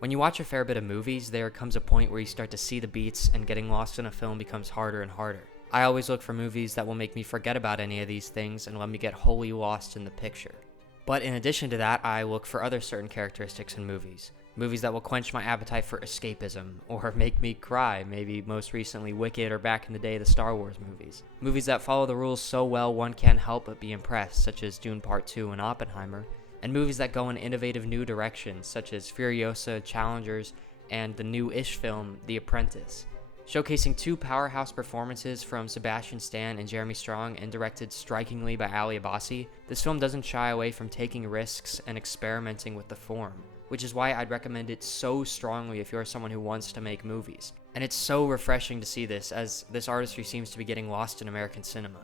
When you watch a fair bit of movies, there comes a point where you start to see the beats and getting lost in a film becomes harder and harder. I always look for movies that will make me forget about any of these things and let me get wholly lost in the picture. But in addition to that, I look for other certain characteristics in movies. Movies that will quench my appetite for escapism, or make me cry, maybe most recently Wicked or back in the day the Star Wars movies. Movies that follow the rules so well one can't help but be impressed, such as Dune Part 2 and Oppenheimer, and movies that go in innovative new directions, such as Furiosa, Challengers, and the new-ish film, The Apprentice. Showcasing two powerhouse performances from Sebastian Stan and Jeremy Strong and directed strikingly by Ali Abbasi, this film doesn't shy away from taking risks and experimenting with the form, which is why I'd recommend it so strongly if you're someone who wants to make movies. And it's so refreshing to see this, as this artistry seems to be getting lost in American cinema.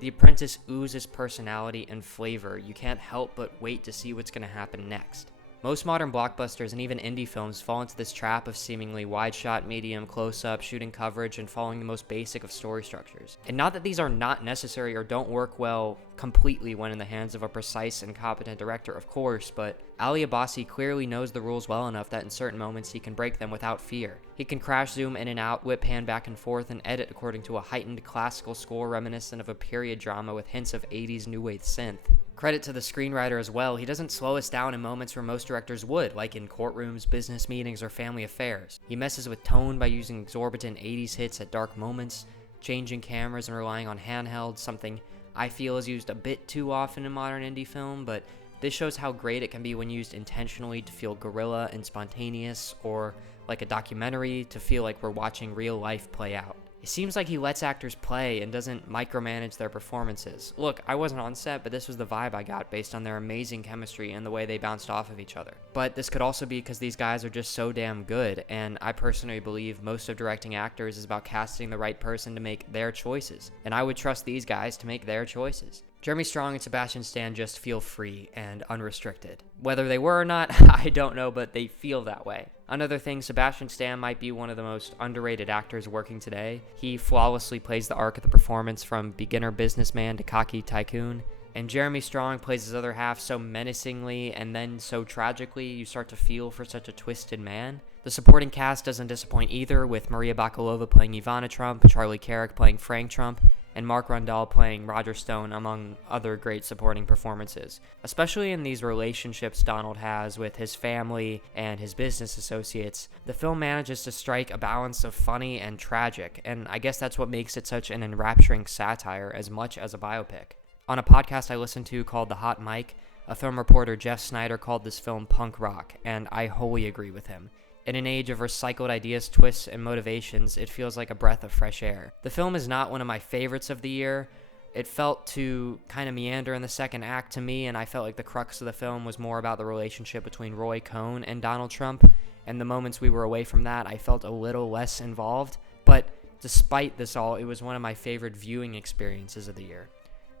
The Apprentice oozes personality and flavor. You can't help but wait to see what's going to happen next. Most modern blockbusters and even indie films fall into this trap of seemingly wide-shot, medium, close-up, shooting coverage, and following the most basic of story structures. And not that these are not necessary or don't work well completely when in the hands of a precise and competent director, of course, but Ali Abbasi clearly knows the rules well enough that in certain moments he can break them without fear. He can crash zoom in and out, whip pan back and forth, and edit according to a heightened classical score reminiscent of a period drama with hints of 80s new wave synth. Credit to the screenwriter as well, he doesn't slow us down in moments where most directors would, like in courtrooms, business meetings, or family affairs. He messes with tone by using exorbitant 80s hits at dark moments, changing cameras and relying on handhelds, something I feel is used a bit too often in modern indie film, but this shows how great it can be when used intentionally to feel guerrilla and spontaneous, or like a documentary to feel like we're watching real life play out. It seems like he lets actors play and doesn't micromanage their performances. Look, I wasn't on set, but this was the vibe I got based on their amazing chemistry and the way they bounced off of each other. But this could also be because these guys are just so damn good, and I personally believe most of directing actors is about casting the right person to make their choices, and I would trust these guys to make their choices. Jeremy Strong and Sebastian Stan just feel free and unrestricted. Whether they were or not, I don't know, but they feel that way. Another thing, Sebastian Stan might be one of the most underrated actors working today. He flawlessly plays the arc of the performance from beginner businessman to cocky tycoon. And Jeremy Strong plays his other half so menacingly and then so tragically you start to feel for such a twisted man. The supporting cast doesn't disappoint either, with Maria Bakalova playing Ivana Trump, Charlie Carrick playing Frank Trump, and Mark Rundall playing Roger Stone, among other great supporting performances. Especially in these relationships Donald has with his family and his business associates, the film manages to strike a balance of funny and tragic, and I guess that's what makes it such an enrapturing satire as much as a biopic. On a podcast I listened to called The Hot Mic, a film reporter Jeff Snyder called this film punk rock, and I wholly agree with him. In an age of recycled ideas, twists, and motivations, it feels like a breath of fresh air. The film is not one of my favorites of the year. It felt to kind of meander in the second act to me, and I felt like the crux of the film was more about the relationship between Roy Cohn and Donald Trump, and the moments we were away from that, I felt a little less involved. But despite this all, it was one of my favorite viewing experiences of the year.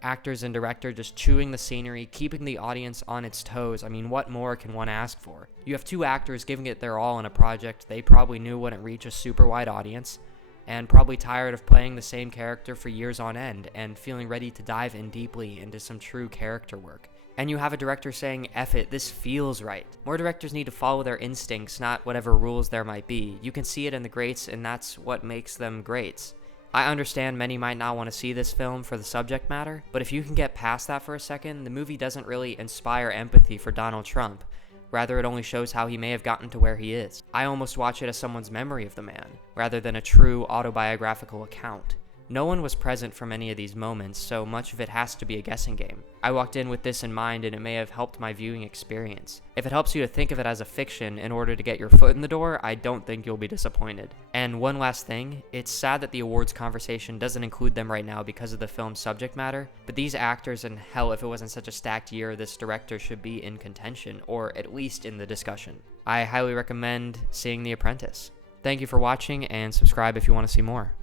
Actors and director just chewing the scenery, keeping the audience on its toes. I mean, what more can one ask for? You have two actors giving it their all in a project they probably knew wouldn't reach a super wide audience, and probably tired of playing the same character for years on end, and feeling ready to dive in deeply into some true character work. And you have a director saying, F it, this feels right. More directors need to follow their instincts, not whatever rules there might be. You can see it in the greats, and that's what makes them greats. I understand many might not want to see this film for the subject matter, but if you can get past that for a second, the movie doesn't really inspire empathy for Donald Trump. Rather, it only shows how he may have gotten to where he is. I almost watch it as someone's memory of the man, rather than a true autobiographical account. No one was present for many of these moments, so much of it has to be a guessing game. I walked in with this in mind, and it may have helped my viewing experience. If it helps you to think of it as a fiction in order to get your foot in the door, I don't think you'll be disappointed. And one last thing, it's sad that the awards conversation doesn't include them right now because of the film's subject matter, but these actors, and hell, if it wasn't such a stacked year, this director should be in contention, or at least in the discussion. I highly recommend seeing The Apprentice. Thank you for watching, and subscribe if you want to see more.